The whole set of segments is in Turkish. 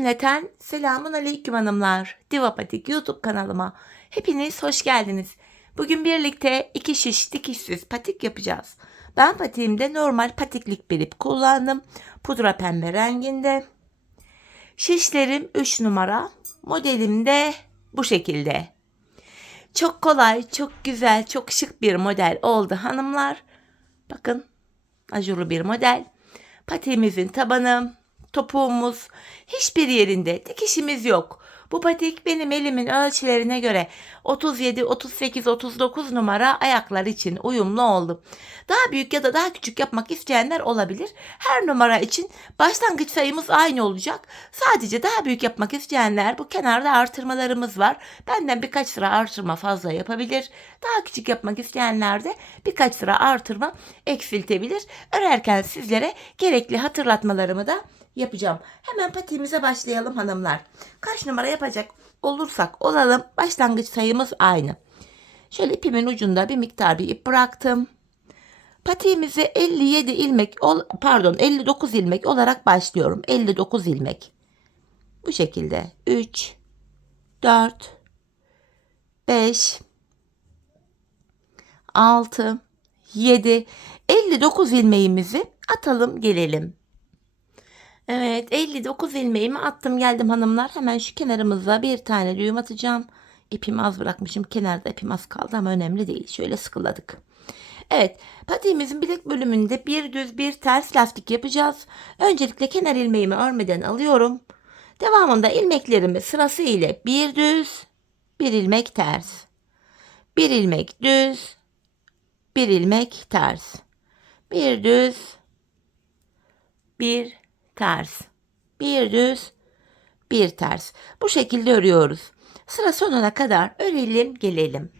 Cümleten selamun aleyküm hanımlar. Diva Patik YouTube kanalıma hepiniz hoş geldiniz. Bugün birlikte 2 şiş dikişsiz patik yapacağız. Ben patiğimde normal patiklik bir ip kullandım. Pudra pembe renginde. Şişlerim 3 numara. Modelim de bu şekilde. Çok kolay, çok güzel, çok şık bir model oldu hanımlar. Bakın, ajurlu bir model. Patiğimizin tabanı, topuğumuz, hiçbir yerinde dikişimiz yok. Bu patik benim elimin ölçülerine göre 37, 38, 39 numara ayaklar için uyumlu oldu. Daha büyük ya da daha küçük yapmak isteyenler olabilir. Her numara için başlangıç sayımız aynı olacak. Sadece daha büyük yapmak isteyenler, bu kenarda artırmalarımız var. Benden birkaç sıra artırma fazla yapabilir. Daha küçük yapmak isteyenler de birkaç sıra artırma eksiltebilir. Örerken sizlere gerekli hatırlatmalarımı da yapacağım. Hemen patiğimize başlayalım hanımlar. Kaç numara yapacak olursak olalım, başlangıç sayımız aynı. Şöyle ipimin ucunda bir miktar bir ip bıraktım. Patiğimize 59 ilmek olarak başlıyorum. 59 ilmek. Bu şekilde 3 4 5 6 7 59 ilmeğimizi atalım gelelim. Evet, 59 ilmeğimi attım geldim hanımlar. Hemen şu kenarımıza bir tane düğüm atacağım. İpimi az bırakmışım. Kenarda ipim az kaldı ama önemli değil. Şöyle sıkıladık. Evet, patiğimizin bilek bölümünde bir düz bir ters lastik yapacağız. Öncelikle kenar ilmeğimi örmeden alıyorum. Devamında ilmeklerimi sırası ile bir düz, bir ilmek ters, bir ilmek düz, bir ilmek ters, bir düz, bir ters, bir düz, bir ters. Bu şekilde örüyoruz. Sıra sonuna kadar örelim gelelim.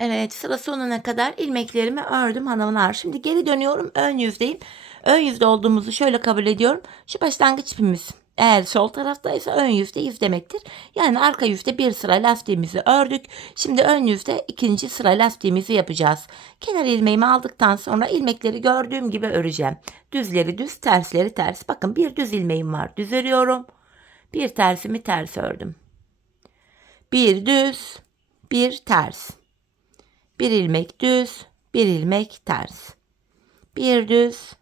Evet, sıra sonuna kadar ilmeklerimi ördüm hanımlar. Şimdi geri dönüyorum, ön yüzdeyim. Ön yüzde olduğumuzu şöyle kabul ediyorum. Şu başlangıç ipimiz eğer sol taraftaysa ön yüzdeyiz demektir. Yani arka yüzde bir sıra lastiğimizi ördük. Şimdi ön yüzde ikinci sıra lastiğimizi yapacağız. Kenar ilmeğimi aldıktan sonra ilmekleri gördüğüm gibi öreceğim. Düzleri düz, tersleri ters. Bakın, bir düz ilmeğim var. Düz örüyorum. Bir tersimi ters ördüm. Bir düz, bir ters. Bir ilmek düz, bir ilmek ters. Bir düz,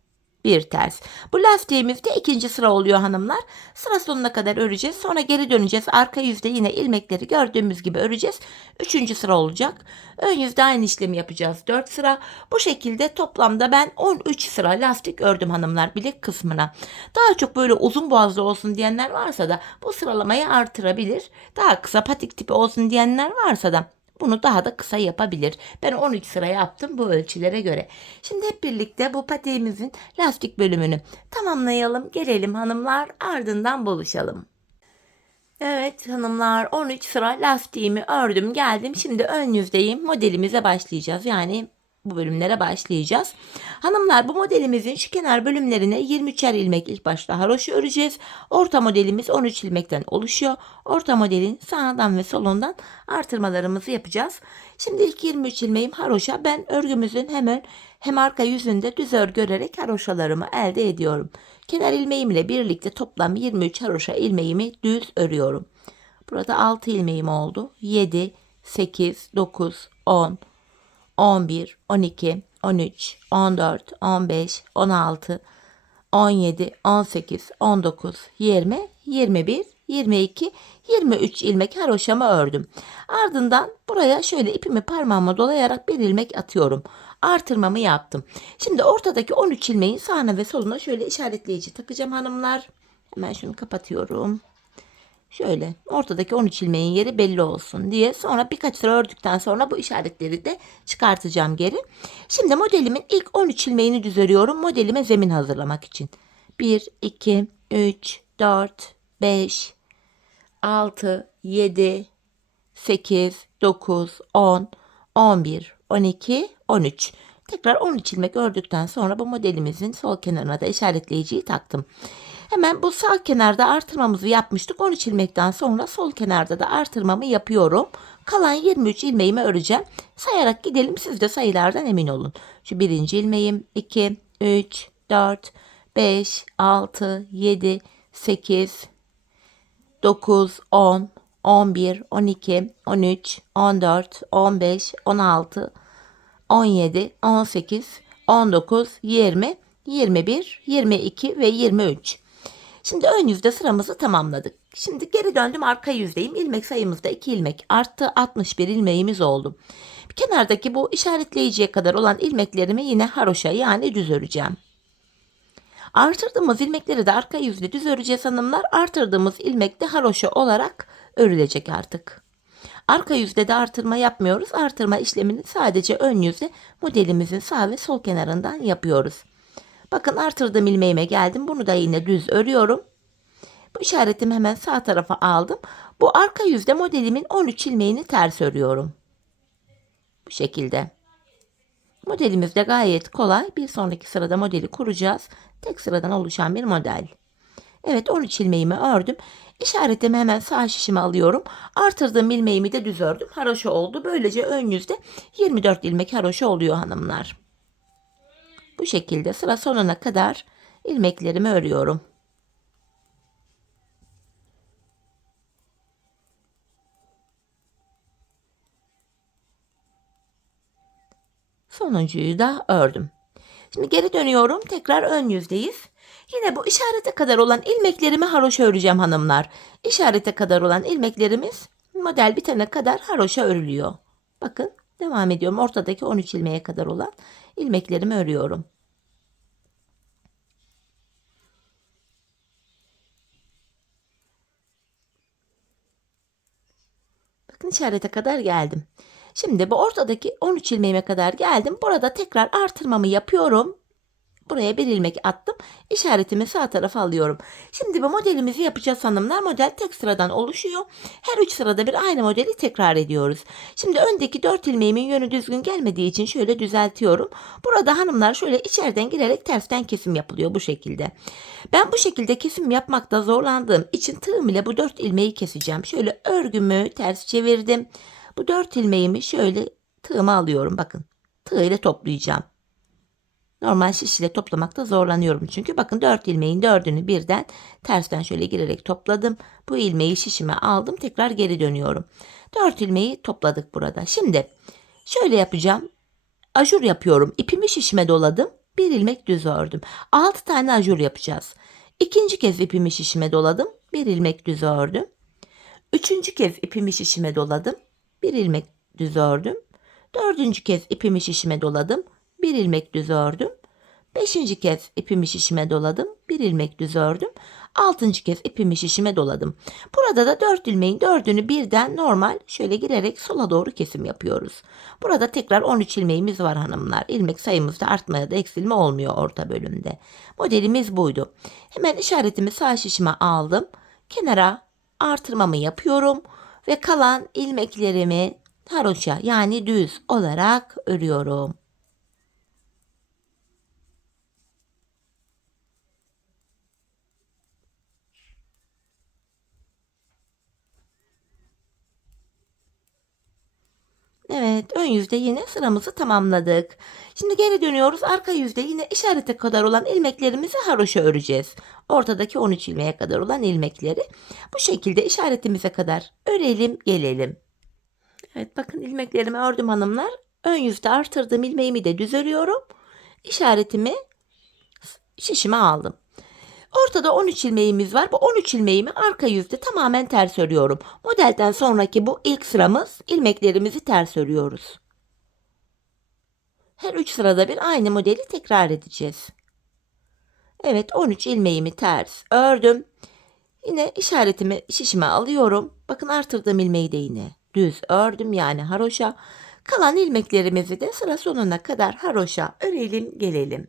bir ters. Bu lastiğimizde ikinci sıra oluyor hanımlar. Sıra sonuna kadar öreceğiz. Sonra geri döneceğiz. Arka yüzde yine ilmekleri gördüğümüz gibi öreceğiz. Üçüncü sıra olacak. Ön yüzde aynı işlemi yapacağız. 4 sıra. Bu şekilde toplamda ben 13 sıra lastik ördüm hanımlar bilek kısmına. Daha çok böyle uzun boğazlı olsun diyenler varsa da bu sıralamayı artırabilir. Daha kısa patik tipi olsun diyenler varsa da bunu daha da kısa yapabilir. Ben 13 sıra yaptım bu ölçülere göre. Şimdi hep birlikte bu patiğimizin lastik bölümünü tamamlayalım. Gelelim hanımlar, ardından buluşalım. Evet hanımlar, 13 sıra lastiğimi ördüm geldim. Şimdi ön yüzdeyim. Modelimize başlayacağız. Yani bu bölümlere başlayacağız. Hanımlar, bu modelimizin şu kenar bölümlerine 23'er ilmek ilk başta haroşa öreceğiz. Orta modelimiz 13 ilmekten oluşuyor. Orta modelin sağından ve solundan artırmalarımızı yapacağız. Şimdi ilk 23 ilmeğim haroşa. Ben örgümüzün hem arka yüzünde düz örgü örerek haroşalarımı elde ediyorum. Kenar ilmeğimle birlikte toplam 23 haroşa ilmeğimi düz örüyorum. Burada 6 ilmeğim oldu. 7, 8, 9, 10, 11, 12, 13, 14, 15, 16, 17, 18, 19, 20, 21, 22, 23 ilmek haroşamı ördüm. Ardından buraya şöyle ipimi parmağıma dolayarak bir ilmek atıyorum. Artırmamı yaptım. Şimdi ortadaki 13 ilmeğin sağına ve soluna şöyle işaretleyici takacağım hanımlar. Hemen şunu kapatıyorum. Şöyle ortadaki 13 ilmeğin yeri belli olsun diye, sonra birkaç sıra ördükten sonra bu işaretleri de çıkartacağım geri. Şimdi modelimin ilk 13 ilmeğini düz örüyorum modelime zemin hazırlamak için. 1, 2, 3, 4, 5, 6, 7, 8, 9, 10, 11, 12, 13. Tekrar 13 ilmek ördükten sonra bu modelimizin sol kenarına da işaretleyiciyi taktım. Hemen bu sağ kenarda artırmamızı yapmıştık. 13 ilmekten sonra sol kenarda da artırmamı yapıyorum. Kalan 23 ilmeğimi öreceğim. Sayarak gidelim, siz de sayılardan emin olun. Şu birinci ilmeğim, 2, 3, 4, 5, 6, 7, 8, 9, 10, 11, 12, 13, 14, 15, 16, 17, 18, 19, 20, 21, 22 ve 23. Şimdi ön yüzde sıramızı tamamladık. Şimdi geri döndüm, arka yüzdeyim. İlmek sayımızda 2 ilmek arttı. 61 ilmeğimiz oldu. Kenardaki bu işaretleyiciye kadar olan ilmeklerimi yine haroşa yani düz öreceğim. Artırdığımız ilmekleri de arka yüzde düz öreceğiz hanımlar. Artırdığımız ilmek de haroşa olarak örülecek artık. Arka yüzde de artırma yapmıyoruz. Artırma işlemini sadece ön yüzde modelimizin sağ ve sol kenarından yapıyoruz. Bakın artırdığım ilmeğime geldim. Bunu da yine düz örüyorum. Bu işaretimi hemen sağ tarafa aldım. Bu arka yüzde modelimin 13 ilmeğini ters örüyorum. Bu şekilde. Modelimiz de gayet kolay. Bir sonraki sırada modeli kuracağız. Tek sıradan oluşan bir model. Evet, 13 ilmeğimi ördüm. İşaretimi hemen sağ şişime alıyorum. Artırdığım ilmeğimi de düz ördüm. Haroşa oldu. Böylece ön yüzde 24 ilmek haroşa oluyor hanımlar. Bu şekilde sıra sonuna kadar ilmeklerimi örüyorum. Sonuncuyu da ördüm. Şimdi geri dönüyorum. Tekrar ön yüzdeyiz. Yine bu işarete kadar olan ilmeklerimi haroşa öreceğim hanımlar. İşarete kadar olan ilmeklerimiz model bitene kadar haroşa örülüyor. Bakın devam ediyorum. Ortadaki 13 ilmeğe kadar olan ilmeklerimi örüyorum. Bakın işarete kadar geldim. Şimdi bu ortadaki 13 ilmeğime kadar geldim. Burada tekrar artırmamı yapıyorum. Buraya bir ilmek attım. İşaretimi sağ tarafa alıyorum. Şimdi bu modelimizi yapacağız hanımlar. Model tek sıradan oluşuyor. Her 3 sırada bir aynı modeli tekrar ediyoruz. Şimdi öndeki 4 ilmeğimin yönü düzgün gelmediği için şöyle düzeltiyorum. Burada hanımlar şöyle içeriden girerek tersten kesim yapılıyor bu şekilde. Ben bu şekilde kesim yapmakta zorlandığım için tığım ile bu 4 ilmeği keseceğim. Şöyle örgümü ters çevirdim. Bu 4 ilmeğimi şöyle tığıma alıyorum. Bakın tığ ile toplayacağım. Normal şiş ile toplamakta zorlanıyorum çünkü. Bakın 4 ilmeğin 4'ünü birden tersten şöyle girerek topladım. Bu ilmeği şişime aldım. Tekrar geri dönüyorum. 4 ilmeği topladık burada. Şimdi şöyle yapacağım. Ajur yapıyorum. İpimi şişime doladım. Bir ilmek düz ördüm. 6 tane ajur yapacağız. İkinci kez ipimi şişime doladım. Bir ilmek düz ördüm. Üçüncü kez ipimi şişime doladım. Bir ilmek düz ördüm. Dördüncü kez ipimi şişime doladım. Bir ilmek düz ördüm. Beşinci kez ipimi şişime doladım. Bir ilmek düz ördüm. Altıncı kez ipimi şişime doladım. Burada da 4 ilmeğin 4'ünü birden normal şöyle girerek sola doğru kesim yapıyoruz. Burada tekrar 13 ilmeğimiz var hanımlar. İlmek sayımızda artma ya da eksilme olmuyor orta bölümde. Modelimiz buydu. Hemen işaretimi sağ şişime aldım. Kenara artırmamı yapıyorum ve kalan ilmeklerimi haroşa yani düz olarak örüyorum. Evet, ön yüzde yine sıramızı tamamladık. Şimdi geri dönüyoruz. Arka yüzde yine işarete kadar olan ilmeklerimizi haroşa öreceğiz. Ortadaki 13 ilmeğe kadar olan ilmekleri bu şekilde işaretimize kadar örelim, gelelim. Evet, bakın ilmeklerimi ördüm hanımlar. Ön yüzde artırdığım ilmeğimi de düz örüyorum. İşaretimi şişime aldım. Ortada 13 ilmeğimiz var. Bu 13 ilmeğimi arka yüzde tamamen ters örüyorum. Modelden sonraki bu ilk sıramız, ilmeklerimizi ters örüyoruz. Her 3 sırada bir aynı modeli tekrar edeceğiz. Evet, 13 ilmeğimi ters ördüm. Yine işaretimi şişime alıyorum. Bakın artırdığım ilmeği de yine düz ördüm yani haroşa. Kalan ilmeklerimizi de sıra sonuna kadar haroşa örelim, gelelim.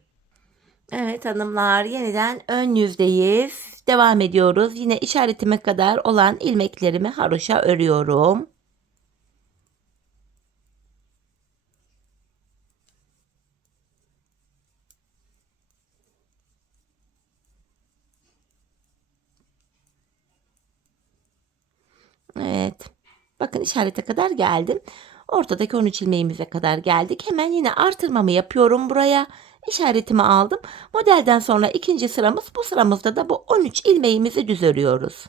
Evet hanımlar, yeniden ön yüzdeyiz. Devam ediyoruz. Yine işaretime kadar olan ilmeklerimi haroşa örüyorum. Evet. Bakın işarete kadar geldim. Ortadaki 13 ilmeğimize kadar geldik. Hemen yine artırmamı yapıyorum buraya. İşaretimi aldım. Modelden sonra ikinci sıramız. Bu sıramızda da bu 13 ilmeğimizi düz örüyoruz.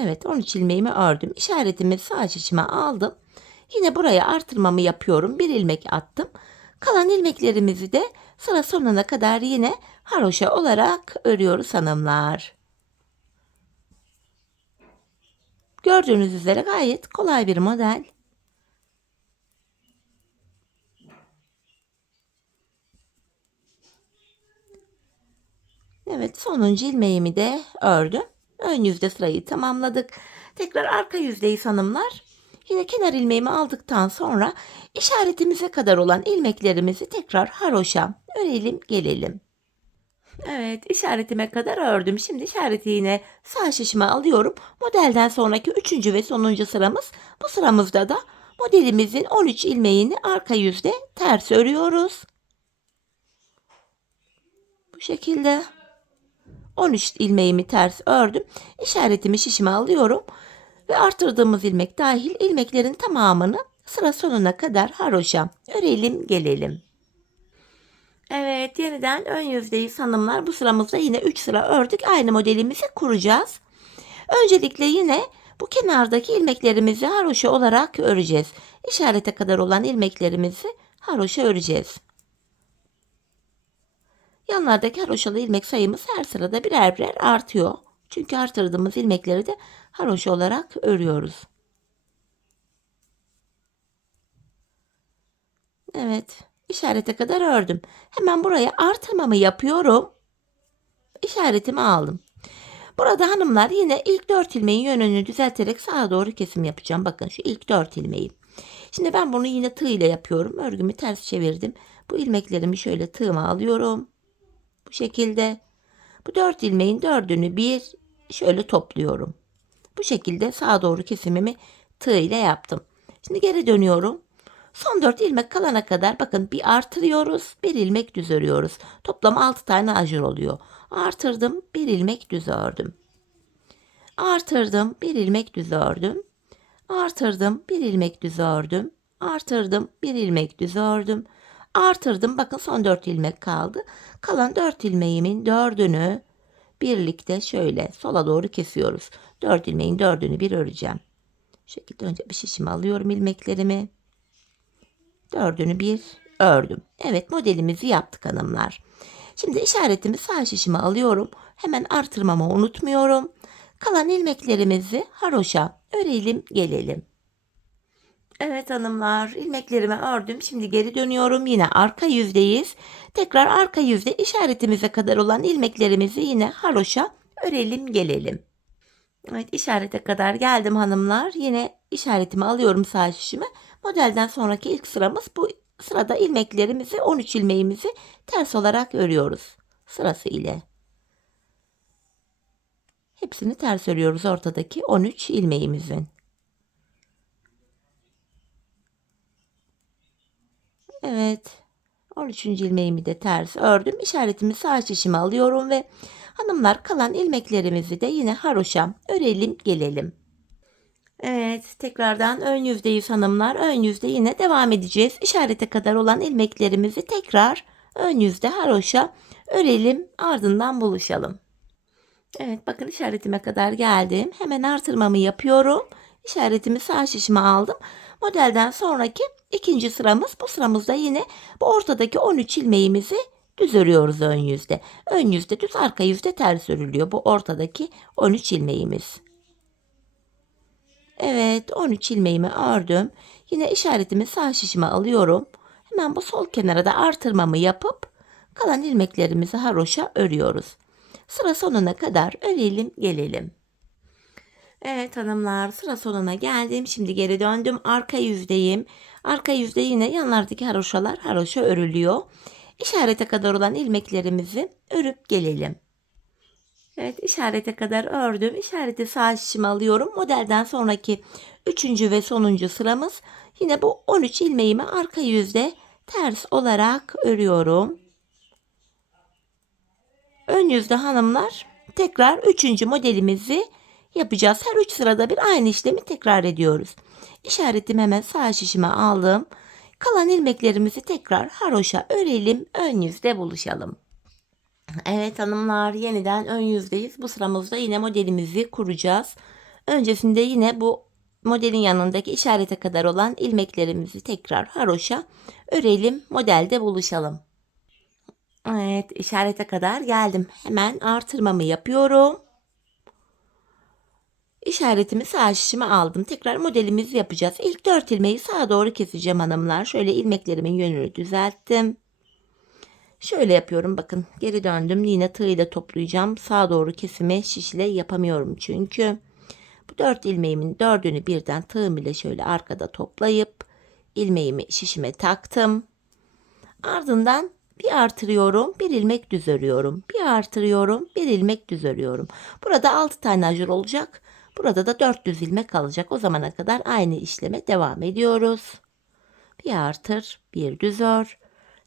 Evet, 13 ilmeğimi ördüm. İşaretimi sağ şişime aldım. Yine buraya artırmamı yapıyorum. Bir ilmek attım. Kalan ilmeklerimizi de sıra sonuna kadar yine haroşa olarak örüyoruz hanımlar. Gördüğünüz üzere gayet kolay bir model. Evet, sonuncu ilmeğimi de ördüm. Ön yüzde sırayı tamamladık. Tekrar arka yüzdeyiz hanımlar. Yine kenar ilmeğimi aldıktan sonra işaretimize kadar olan ilmeklerimizi tekrar haroşa örelim gelelim. Evet, işaretime kadar ördüm. Şimdi işareti yine sağ şişime alıyorum. Modelden sonraki 3. ve sonuncu sıramız. Bu sıramızda da modelimizin 13 ilmeğini arka yüzde ters örüyoruz. Bu şekilde 13 ilmeğimi ters ördüm. İşaretimi şişime alıyorum ve artırdığımız ilmek dahil ilmeklerin tamamını sıra sonuna kadar haroşa örelim gelelim. Evet, yeniden ön yüzdeyiz hanımlar. Bu sıramızda yine 3 sıra ördük. Aynı modelimizi kuracağız. Öncelikle yine bu kenardaki ilmeklerimizi haroşa olarak öreceğiz. İşarete kadar olan ilmeklerimizi haroşa öreceğiz. Yanlardaki haroşalı ilmek sayımız her sırada birer birer artıyor. Çünkü artırdığımız ilmekleri de haroşa olarak örüyoruz. Evet, işarete kadar ördüm. Hemen buraya artırmamı yapıyorum. İşaretimi aldım. Burada hanımlar yine ilk 4 ilmeğin yönünü düzelterek sağa doğru kesim yapacağım. Bakın şu ilk 4 ilmeği. Şimdi ben bunu yine tığ ile yapıyorum. Örgümü ters çevirdim. Bu ilmeklerimi şöyle tığıma alıyorum. Bu şekilde. Bu 4 ilmeğin 4'ünü bir şöyle topluyorum. Bu şekilde sağa doğru kesimimi tığ ile yaptım. Şimdi geri dönüyorum. Son 4 ilmek kalana kadar bakın bir artırıyoruz, bir ilmek düz örüyoruz. Toplam 6 tane ajur oluyor. Artırdım, bir ilmek düz ördüm. Artırdım, bir ilmek düz ördüm. Artırdım, bir ilmek düz ördüm. Artırdım, bir ilmek düz ördüm. Artırdım, bakın son 4 ilmek kaldı. Kalan 4 ilmeğimin 4'ünü birlikte şöyle sola doğru kesiyoruz. 4 ilmeğin 4'ünü bir öreceğim. Şu şekilde önce bir şişime alıyorum ilmeklerimi. 4'ünü bir ördüm. Evet, modelimizi yaptık hanımlar. Şimdi işaretimi sağ şişime alıyorum. Hemen artırmamı unutmuyorum. Kalan ilmeklerimizi haroşa örelim gelelim. Evet hanımlar, ilmeklerimi ördüm. Şimdi geri dönüyorum. Yine arka yüzdeyiz. Tekrar arka yüzde işaretimize kadar olan ilmeklerimizi yine haroşa örelim gelelim. Evet, işarete kadar geldim hanımlar. Yine işaretimi alıyorum sağ şişime. Modelden sonraki ilk sıramız bu. Sırada ilmeklerimizi 13 ilmeğimizi ters olarak örüyoruz. Sırası ile. Hepsini ters örüyoruz ortadaki 13 ilmeğimizin. Evet. 13. ilmeğimi de ters ördüm. İşaretimi sağ şişime alıyorum ve hanımlar kalan ilmeklerimizi de yine haroşa örelim gelelim. Evet, tekrardan ön yüzdeyiz hanımlar. Ön yüzde yine devam edeceğiz. İşarete kadar olan ilmeklerimizi tekrar ön yüzde haroşa örelim. Ardından buluşalım. Evet, bakın işaretime kadar geldim. Hemen artırmamı yapıyorum. İşaretimi sağ şişime aldım. Modelden sonraki ikinci sıramız. Bu sıramızda yine bu ortadaki 13 ilmeğimizi düz örüyoruz ön yüzde. Ön yüzde düz, arka yüzde ters örülüyor. Bu ortadaki 13 ilmeğimiz. Evet, 13 ilmeğimi ördüm. Yine işaretimi sağ şişime alıyorum. Hemen bu sol kenara da artırmamı yapıp kalan ilmeklerimizi haroşa örüyoruz. Sıra sonuna kadar örelim gelelim. Evet hanımlar, sıra sonuna geldim. Şimdi geri döndüm. Arka yüzdeyim. Arka yüzde yine yanlardaki haroşalar haroşa örülüyor. İşarete kadar olan ilmeklerimizi örüp gelelim. Evet, işarete kadar ördüm. İşareti sağ şişime alıyorum. Modelden sonraki 3. ve sonuncu sıramız. Yine bu 13 ilmeğimi arka yüzde ters olarak örüyorum. Ön yüzde hanımlar tekrar 3. modelimizi yapacağız. Her 3 sırada bir aynı işlemi tekrar ediyoruz. İşaretimi hemen sağ şişime aldım. Kalan ilmeklerimizi tekrar haroşa örelim. Ön yüzde buluşalım. Evet hanımlar, yeniden ön yüzdeyiz. Bu sıramızda yine modelimizi kuracağız. Öncesinde yine bu modelin yanındaki işarete kadar olan ilmeklerimizi tekrar haroşa örelim. Modelde buluşalım. Evet, işarete kadar geldim. Hemen artırmamı yapıyorum. İşaretimi sağ şişime aldım. Tekrar modelimizi yapacağız. İlk 4 ilmeği sağa doğru keseceğim hanımlar. Şöyle ilmeklerimin yönünü düzelttim. Şöyle yapıyorum, bakın geri döndüm. Yine tığ ile toplayacağım. Sağa doğru kesimi şişle yapamıyorum çünkü. Bu 4 ilmeğimin 4'ünü birden tığım ile şöyle arkada toplayıp ilmeğimi şişime taktım. Ardından bir artırıyorum, bir ilmek düz örüyorum. Bir artırıyorum, bir ilmek düz örüyorum. Burada 6 tane ajur olacak. Burada da 4 düz ilmek kalacak. O zamana kadar aynı işleme devam ediyoruz. Bir artır, bir düz ör.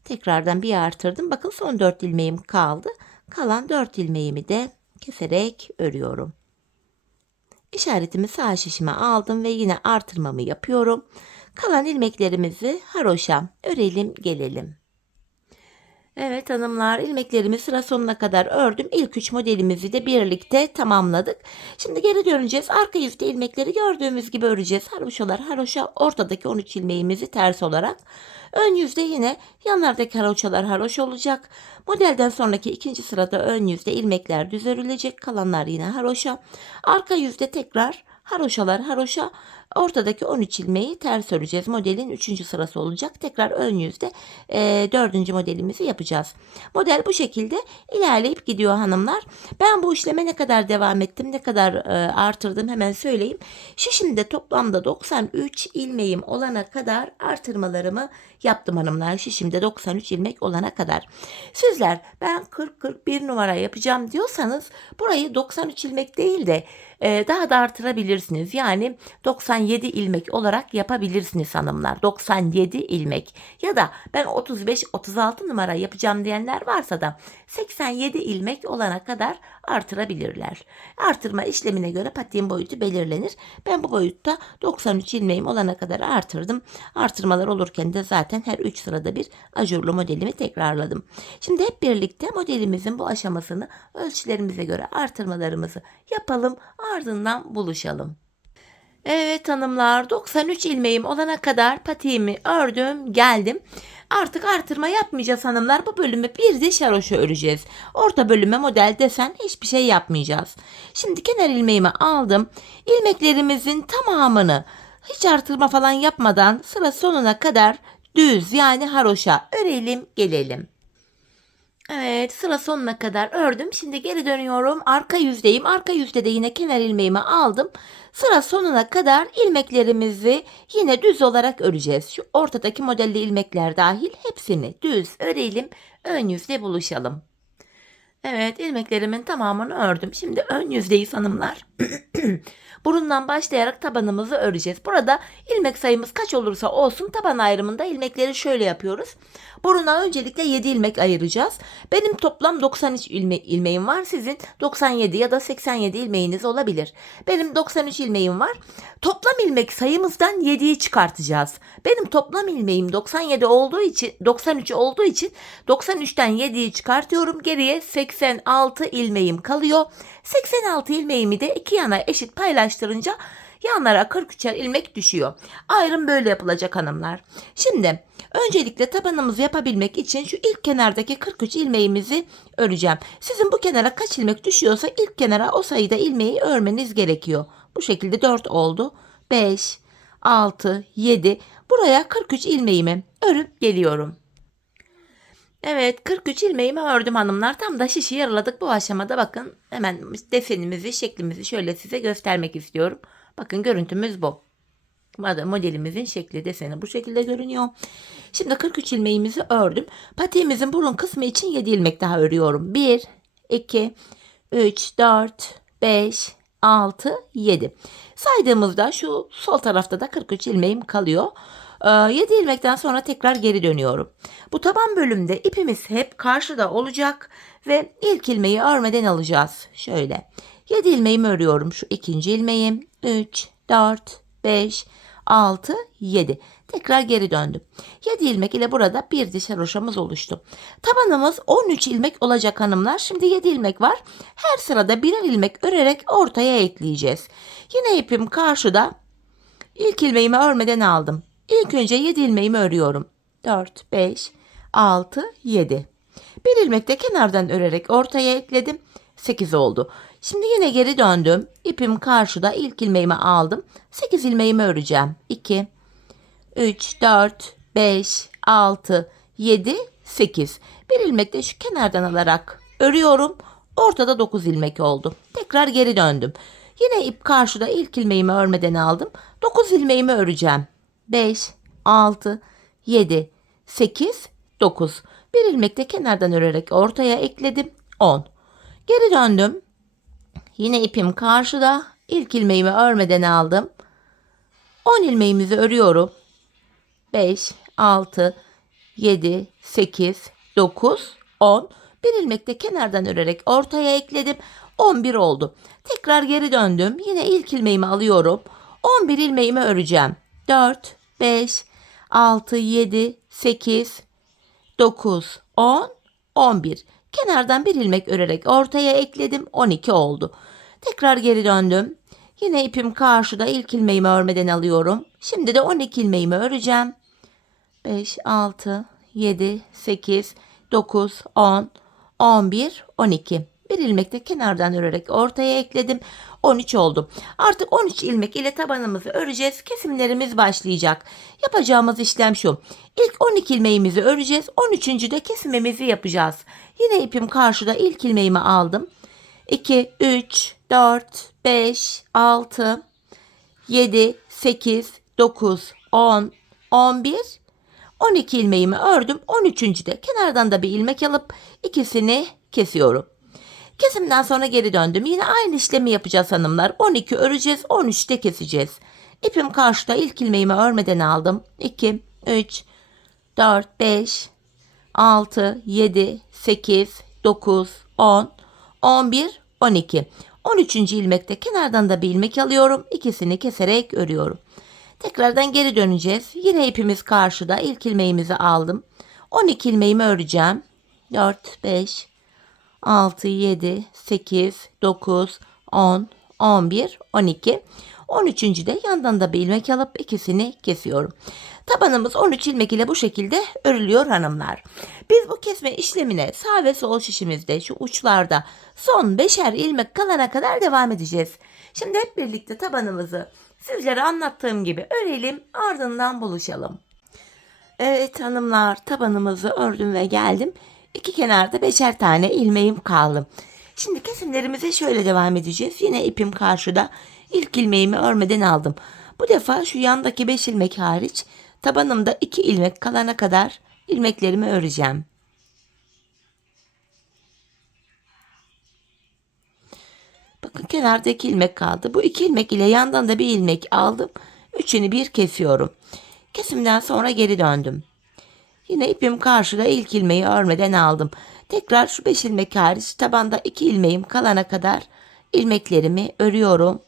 Tekrardan bir artırdım. Bakın son 4 ilmeğim kaldı. Kalan 4 ilmeğimi de keserek örüyorum. İşaretimi sağ şişime aldım ve yine artırmamı yapıyorum. Kalan ilmeklerimizi haroşa örelim gelelim. Evet hanımlar, ilmeklerimi sıra sonuna kadar ördüm. İlk 3 modelimizi de birlikte tamamladık. Şimdi geri döneceğiz. Arka yüzde ilmekleri gördüğümüz gibi öreceğiz. Haroşalar haroşa, ortadaki 13 ilmeğimizi ters olarak. Ön yüzde yine yanlardaki haroşalar haroşa olacak. Modelden sonraki ikinci sırada ön yüzde ilmekler düz örülecek. Kalanlar yine haroşa. Arka yüzde tekrar haroşalar haroşa. Ortadaki 13 ilmeği ters öreceğiz. Modelin 3. sırası olacak. Tekrar ön yüzde 4. modelimizi yapacağız. Model bu şekilde ilerleyip gidiyor hanımlar. Ben bu işleme ne kadar devam ettim, ne kadar artırdım hemen söyleyeyim. Şişimde toplamda 93 ilmeğim olana kadar artırmalarımı yaptım hanımlar. Şişimde 93 ilmek olana kadar. Sizler ben 40-41 numara yapacağım diyorsanız burayı 93 ilmek değil de daha da artırabilirsiniz. Yani 97 ilmek olarak yapabilirsiniz hanımlar. 97 ilmek ya da ben 35-36 numara yapacağım diyenler varsa da 87 ilmek olana kadar artırabilirler. Artırma işlemine göre patiğin boyutu belirlenir. Ben bu boyutta 93 ilmeğim olana kadar artırdım. Artırmalar olurken de zaten her 3 sırada bir ajurlu modelimi tekrarladım. Şimdi hep birlikte modelimizin bu aşamasını ölçülerimize göre artırmalarımızı yapalım. Ardından buluşalım. Evet hanımlar, 93 ilmeğim olana kadar patiğimi ördüm geldim. Artık artırma yapmayacağız hanımlar. Bu bölümü bir de şaroşa öreceğiz. Orta bölüme model desen hiçbir şey yapmayacağız. Şimdi kenar ilmeğimi aldım. İlmeklerimizin tamamını hiç artırma falan yapmadan sıra sonuna kadar düz yani haroşa örelim gelelim. Evet, sıra sonuna kadar ördüm. Şimdi geri dönüyorum. Arka yüzdeyim. Arka yüzde de yine kenar ilmeğimi aldım. Sıra sonuna kadar ilmeklerimizi yine düz olarak öreceğiz. Şu ortadaki modelli ilmekler dahil hepsini düz örelim. Ön yüzde buluşalım. Evet, ilmeklerimin tamamını ördüm. Şimdi ön yüzdeyiz hanımlar. Burundan başlayarak tabanımızı öreceğiz. Burada ilmek sayımız kaç olursa olsun taban ayrımında ilmekleri şöyle yapıyoruz. Buruna öncelikle 7 ilmek ayıracağız. Benim toplam 93 ilmeğim var. Sizin 97 ya da 87 ilmeğiniz olabilir. Benim 93 ilmeğim var. Toplam ilmek sayımızdan 7'yi çıkartacağız. Benim toplam ilmeğim 97 olduğu için 93 olduğu için 93'ten 7'yi çıkartıyorum. Geriye 86 ilmeğim kalıyor. 86 ilmeğimi de iki yana eşit paylaştırınca yanlara 43'er ilmek düşüyor. Ayrım böyle yapılacak hanımlar. Şimdi öncelikle tabanımızı yapabilmek için şu ilk kenardaki 43 ilmeğimizi öreceğim. Sizin bu kenara kaç ilmek düşüyorsa ilk kenara o sayıda ilmeği örmeniz gerekiyor. Bu şekilde 4 oldu. 5, 6, 7. Buraya 43 ilmeğimi örüp geliyorum. Evet, 43 ilmeğimi ördüm hanımlar. Tam da şişi yaraladık bu aşamada. Bakın hemen desenimizi, şeklimizi şöyle size göstermek istiyorum. Bakın görüntümüz bu. Modelimizin şekli, deseni bu şekilde görünüyor. Şimdi 43 ilmeğimizi ördüm. Patiğimizin burun kısmı için 7 ilmek daha örüyorum. 1, 2, 3, 4, 5, 6, 7. Saydığımızda şu sol tarafta da 43 ilmeğim kalıyor. 7 ilmekten sonra tekrar geri dönüyorum. Bu taban bölümde ipimiz hep karşıda olacak ve ilk ilmeği örmeden alacağız. Şöyle 7 ilmeğimi örüyorum. Şu ikinci ilmeğim 3, 4, 5, 6, 7. Tekrar geri döndüm. 7 ilmek ile burada bir diş haroşamız oluştu. Tabanımız 13 ilmek olacak hanımlar. Şimdi 7 ilmek var. Her sırada birer ilmek örerek ortaya ekleyeceğiz. Yine ipim karşıda. İlk ilmeğimi örmeden aldım. İlk önce 7 ilmeğimi örüyorum. 4, 5, 6, 7. Bir ilmek de kenardan örerek ortaya ekledim. 8 oldu. Şimdi yine geri döndüm. İpim karşıda, ilk ilmeğimi aldım. 8 ilmeğimi öreceğim. 2, 3, 4, 5, 6, 7, 8. Bir ilmek de şu kenardan alarak örüyorum. Ortada 9 ilmek oldu. Tekrar geri döndüm. Yine ip karşıda, ilk ilmeğimi örmeden aldım. 9 ilmeğimi öreceğim. 5, 6, 7, 8, 9. Bir ilmek de kenardan örerek ortaya ekledim. 10. Geri döndüm. Yine ipim karşıda. İlk ilmeğimi örmeden aldım. 10 ilmeğimizi örüyorum. 5, 6, 7, 8, 9, 10. Bir ilmek de kenardan örerek ortaya ekledim. 11 oldu. Tekrar geri döndüm. Yine ilk ilmeğimi alıyorum. 11 ilmeğimi öreceğim. 4, 5, 6, 7, 8, 9, 10, 11. Kenardan bir ilmek örerek ortaya ekledim. 12 oldu. Tekrar geri döndüm. Yine ipim karşıda, ilk ilmeğimi örmeden alıyorum. Şimdi de 12 ilmeğimi öreceğim. 5, 6, 7, 8, 9, 10, 11, 12. Bir ilmek de kenardan örerek ortaya ekledim. 13 oldu. Artık 13 ilmek ile tabanımızı öreceğiz. Kesimlerimiz başlayacak. Yapacağımız işlem şu. İlk 12 ilmeğimizi öreceğiz. 13. de kesimimizi yapacağız. Yine ipim karşıda, ilk ilmeğimi aldım. 2, 3, 4, 5, 6, 7, 8, 9, 10, 11, 12 ilmeğimi ördüm. 13. de kenardan da bir ilmek alıp ikisini kesiyorum. Kesimden sonra geri döndüm. Yine aynı işlemi yapacağız hanımlar. 12 öreceğiz, 13'te keseceğiz. İpim karşıda, ilk ilmeğimi örmeden aldım. 2, 3, 4, 5, 6, 7, 8, 9, 10, 11, 12. 13. ilmekte kenardan da bir ilmek alıyorum. İkisini keserek örüyorum. Tekrardan geri döneceğiz. Yine ipimiz karşıda. İlk ilmeğimizi aldım. 12 ilmeğimi öreceğim. 4, 5, 6, 7, 8, 9, 10, 11, 12. 13. de yandan da bir ilmek alıp ikisini kesiyorum. Tabanımız 13 ilmek ile bu şekilde örülüyor hanımlar. Biz bu kesme işlemine sağ ve sol şişimizde şu uçlarda son 5'er ilmek kalana kadar devam edeceğiz. Şimdi hep birlikte tabanımızı sizlere anlattığım gibi örelim, ardından buluşalım. Evet hanımlar, tabanımızı ördüm ve geldim. İki kenarda 5'er tane ilmeğim kaldı. Şimdi kesimlerimize şöyle devam edeceğiz. Yine ipim karşıda. İlk ilmeğimi örmeden aldım. Bu defa şu yandaki 5 ilmek hariç tabanımda 2 ilmek kalana kadar ilmeklerimi öreceğim. Bakın kenardaki ilmek kaldı. Bu 2 ilmek ile yandan da bir ilmek aldım. Üçünü bir kesiyorum. Kesimden sonra geri döndüm. Yine ipim karşıda, ilk ilmeği örmeden aldım. Tekrar şu 5 ilmek hariç tabanda 2 ilmeğim kalana kadar ilmeklerimi örüyorum.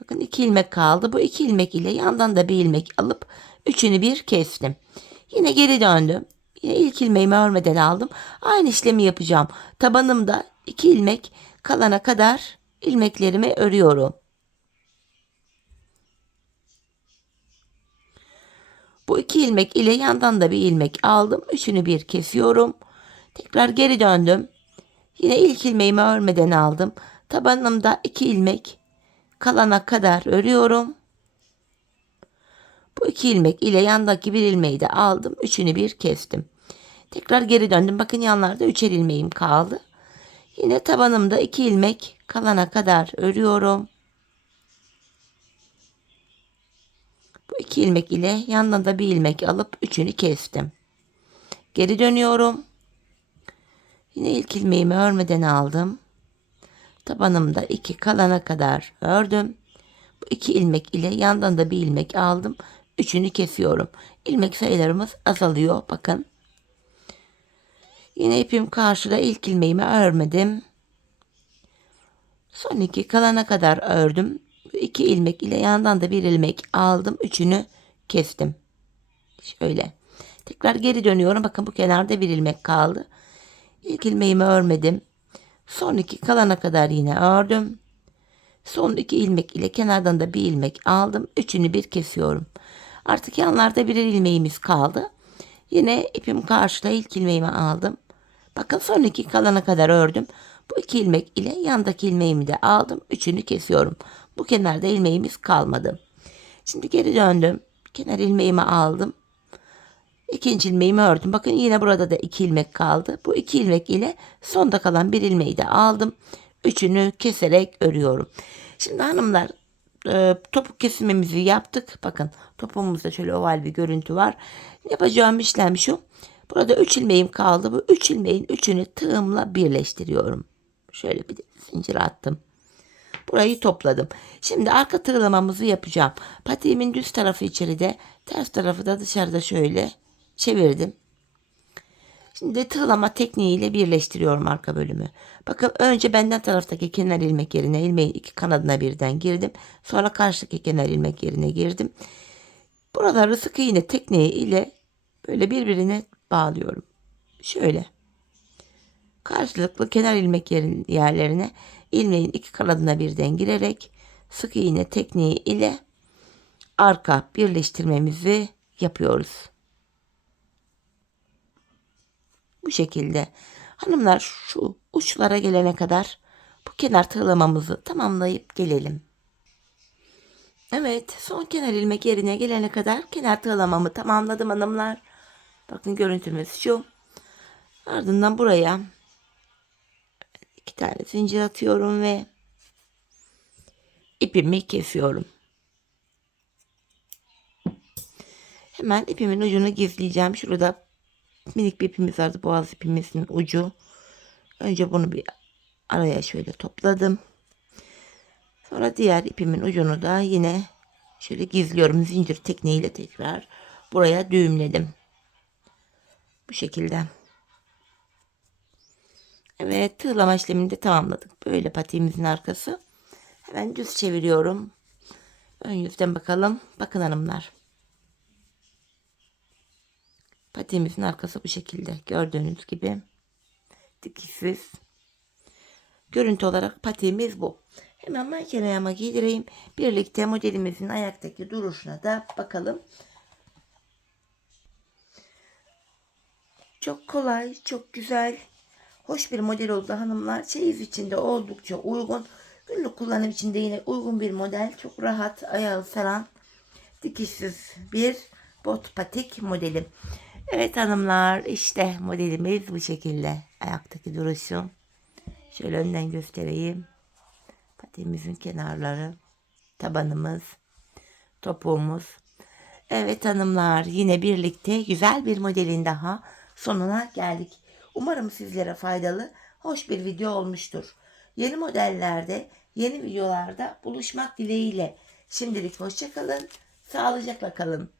Bakın 2 ilmek kaldı. Bu 2 ilmek ile yandan da bir ilmek alıp üçünü bir kestim. Yine geri döndüm. Yine ilk ilmeğimi örmeden aldım. Aynı işlemi yapacağım. Tabanımda 2 ilmek kalana kadar ilmeklerimi örüyorum. Bu 2 ilmek ile yandan da bir ilmek aldım. Üçünü bir kesiyorum. Tekrar geri döndüm. Yine ilk ilmeğimi örmeden aldım. Tabanımda 2 ilmek kalana kadar örüyorum. Bu 2 ilmek ile yandaki bir ilmeği de aldım. Üçünü bir kestim. Tekrar geri döndüm. Bakın yanlarda 3'er ilmeğim kaldı. Yine tabanımda 2 ilmek kalana kadar örüyorum. Bu 2 ilmek ile yandan da bir ilmek alıp üçünü kestim. Geri dönüyorum. Yine ilk ilmeğimi örmeden aldım. Tabanımda 2 kalana kadar ördüm. Bu 2 ilmek ile yandan da bir ilmek aldım. Üçünü kesiyorum. İlmek sayılarımız azalıyor. Bakın. Yine ipim karşıda, ilk ilmeğimi örmedim. Son 2 kalana kadar ördüm. 2 ilmek ile yandan da bir ilmek aldım. Üçünü kestim. Şöyle. Tekrar geri dönüyorum. Bakın bu kenarda bir ilmek kaldı. İlk ilmeğimi örmedim. Son 2 kalana kadar yine ördüm. Son 2 ilmek ile kenardan da bir ilmek aldım. Üçünü bir kesiyorum. Artık yanlarda birer ilmeğimiz kaldı. Yine ipim karşıda ilk ilmeğimi aldım. Bakın son 2 kalana kadar ördüm. Bu 2 ilmek ile yandaki ilmeğimi de aldım. Üçünü kesiyorum. Bu kenarda ilmeğimiz kalmadı. Şimdi geri döndüm. Kenar ilmeğimi aldım. İkinci ilmeğimi ördüm. Bakın yine burada da 2 ilmek kaldı. Bu 2 ilmek ile sonda kalan bir ilmeği de aldım. Üçünü keserek örüyorum. Şimdi hanımlar, topuk kesimimizi yaptık. Bakın topumuzda şöyle oval bir görüntü var. Yapacağım işlem şu. Burada 3 ilmeğim kaldı. Bu 3 ilmeğin üçünü tığımla birleştiriyorum. Şöyle bir zincir attım. Burayı topladım. Şimdi arka tığlamamızı yapacağım. Patiğimin düz tarafı içeride, ters tarafı da dışarıda şöyle çevirdim. Şimdi tığlama tekniğiyle birleştiriyorum arka bölümü. Bakın önce benden taraftaki kenar ilmek yerine ilmeğin iki kanadına birden girdim. Sonra karşıdaki kenar ilmek yerine girdim. Buraları sık iğne tekniği ile böyle birbirine bağlıyorum. Şöyle. Karşılıklı kenar ilmek yerlerine ilmeğin iki kanadına birden girerek sık iğne tekniği ile arka birleştirmemizi yapıyoruz. Bu şekilde. Hanımlar şu uçlara gelene kadar bu kenar tığlamamızı tamamlayıp gelelim. Evet, son kenar ilmek yerine gelene kadar kenar tığlamamı tamamladım hanımlar. Bakın görüntümüz şu. Ardından buraya 2 tane zincir atıyorum ve ipimi kesiyorum. Hemen ipimin ucunu gizleyeceğim. Şurada minik bir ipimiz vardı. Boğaz ipimizin ucu. Önce bunu bir araya şöyle topladım. Sonra diğer ipimin ucunu da yine şöyle gizliyorum. Zincir tekniğiyle tekrar buraya düğümledim. Bu şekilde. Evet, tığlama işlemini de tamamladık. Böyle patiğimizin arkası. Hemen düz çeviriyorum. Ön yüzden bakalım. Bakın hanımlar. Patiğimizin arkası bu şekilde. Gördüğünüz gibi. Dikişsiz. Görüntü olarak patiğimiz bu. Hemen makineye giydireyim. Birlikte modelimizin ayaktaki duruşuna da bakalım. Çok kolay, çok güzel, hoş bir model oldu hanımlar. Çeyiz içinde oldukça uygun. Günlük kullanım için de yine uygun bir model. Çok rahat, ayağı saran, dikişsiz bir bot patik modeli. Evet hanımlar, işte modelimiz bu şekilde. Ayaktaki duruşu. Şöyle önden göstereyim. Patiğimizin kenarları, tabanımız, topuğumuz. Evet hanımlar, yine birlikte güzel bir modelin daha sonuna geldik. Umarım sizlere faydalı, hoş bir video olmuştur. Yeni modellerde, yeni videolarda buluşmak dileğiyle. Şimdilik hoşça kalın, sağlıcakla kalın.